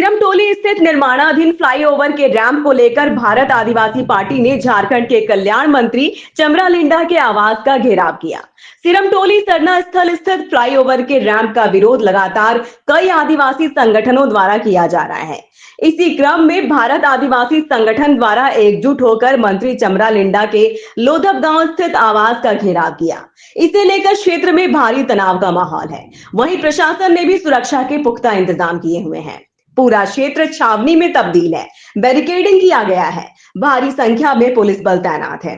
सिरमटोली स्थित निर्माणाधीन फ्लाईओवर के रैंप को लेकर भारत आदिवासी पार्टी ने झारखंड के कल्याण मंत्री चमरालिंडा के आवास का घेराव किया। सिरमटोली सरना स्थल स्थित फ्लाईओवर के रैंप का विरोध लगातार कई आदिवासी संगठनों द्वारा किया जा रहा है। इसी क्रम में भारत आदिवासी संगठन द्वारा एकजुट होकर मंत्री चमरालिंडा के लोधब गांव स्थित आवास का घेराव किया। इसे लेकर क्षेत्र में भारी तनाव का माहौल है। वहीं प्रशासन ने भी सुरक्षा के पुख्ता इंतजाम किए हुए हैं। पूरा क्षेत्र छावनी में तब्दील है। बैरिकेडिंग किया गया है। भारी संख्या में पुलिस बल तैनात है।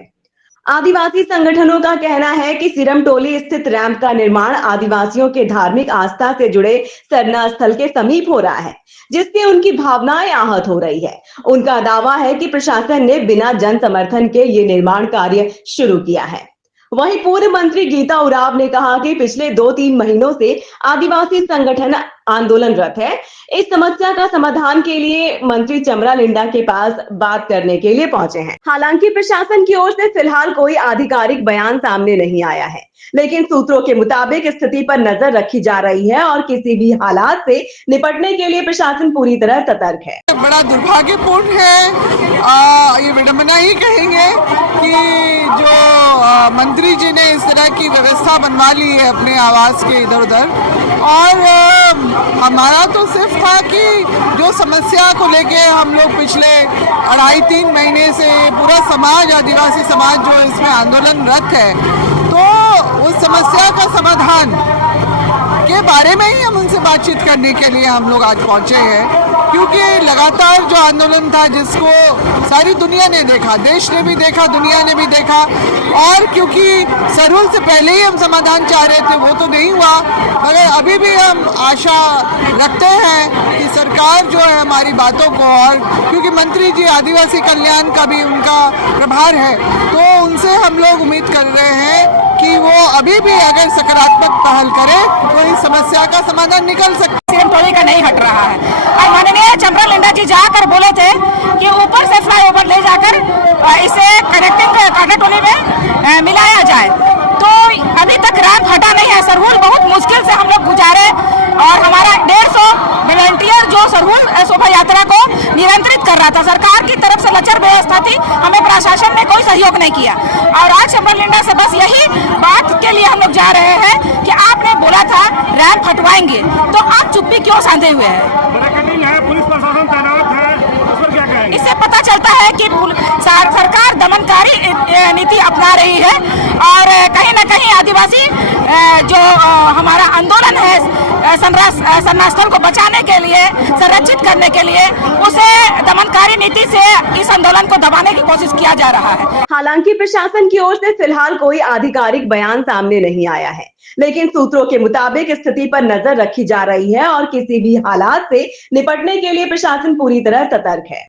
आदिवासी संगठनों का कहना है कि सिरमटोली स्थित रैंप का निर्माण आदिवासियों के धार्मिक आस्था से जुड़े सरना स्थल के समीप हो रहा है, जिससे उनकी भावनाएं आहत हो रही है। उनका दावा है कि प्रशासन ने बिना जन समर्थन के ये निर्माण कार्य शुरू किया है। वहीं पूर्व मंत्री गीता उरांव ने कहा कि पिछले 2-3 महीनों से आदिवासी संगठन आंदोलनरत है। इस समस्या का समाधान के लिए मंत्री चमरालिंडा के पास बात करने के लिए पहुंचे हैं। हालांकि प्रशासन की ओर से फिलहाल कोई आधिकारिक बयान सामने नहीं आया है, लेकिन सूत्रों के मुताबिक स्थिति पर नजर रखी जा रही है और किसी भी हालात से निपटने के लिए प्रशासन पूरी तरह सतर्क है। बड़ा दुर्भाग्यपूर्ण है, ये विडंबना ही कहेंगे कि जो मंत्री जी ने इस तरह की व्यवस्था बनवा ली है अपने आवास के इधर उधर, और हमारा तो सिर्फ था कि जो समस्या को लेके हम लोग पिछले 2.5-3 महीने से पूरा समाज, आदिवासी समाज जो इसमें आंदोलनरत है, तो उस समस्या का समाधान के बारे में ही हम उनसे बातचीत करने के लिए हम लोग आज पहुंचे हैं। क्योंकि लगातार जो आंदोलन था, जिसको सारी दुनिया ने देखा, देश ने भी देखा, दुनिया ने भी देखा, और क्योंकि सरहुल से पहले ही हम समाधान चाह रहे थे, वो तो नहीं हुआ, मगर अभी भी हम आशा रखते हैं कि सरकार जो है हमारी बातों को, और क्योंकि मंत्री जी आदिवासी कल्याण का भी उनका प्रभार है, तो उनसे हम लोग उम्मीद कर रहे हैं कि वो अभी भी अगर सकारात्मक पहल करे तो इस समस्या का समाधान निकल सकता है। सिरमटोली का नहीं हट रहा है, और माननीय चमरालिंडा जी जाकर बोले थे कि ऊपर से फ्लाईओवर ले जाकर इसे कनेक्टिंग कांटाटोली में मिलाया जाए, तो अभी तक रैंप हटा नहीं है। सरहुल बहुत मुश्किल से हम लोग गुजारे, और हमारा 150 वॉलंटियर जो सरहुल शोभा यात्रा को नियंत्रित कर रहा था, सरकार की तरफ से लचर व्यवस्था थी, हमें प्रशासन ने कोई सहयोग नहीं किया। और आज चमरालिंडा से बस यही बात के लिए हम लोग जा रहे हैं कि आपने बोला था रैंप हटवाएंगे, तो आप चुप्पी क्यों साधे हुए हैं? पुलिस प्रशासन तैनात है, उस पर क्या कहेंगे? इससे पता चलता है कि सरकार दमनकारी नीति अपना रही है, और कहीं न कहीं आदिवासी जो हमारा आंदोलन है सरना स्थल को बचाने के लिए, संरक्षित करने के लिए, उसे दमनकारी नीति से इस आंदोलन को दबाने की कोशिश किया जा रहा है। हालांकि प्रशासन की ओर से फिलहाल कोई आधिकारिक बयान सामने नहीं आया है, लेकिन सूत्रों के मुताबिक स्थिति पर नजर रखी जा रही है और किसी भी हालात से निपटने के लिए प्रशासन पूरी तरह सतर्क है।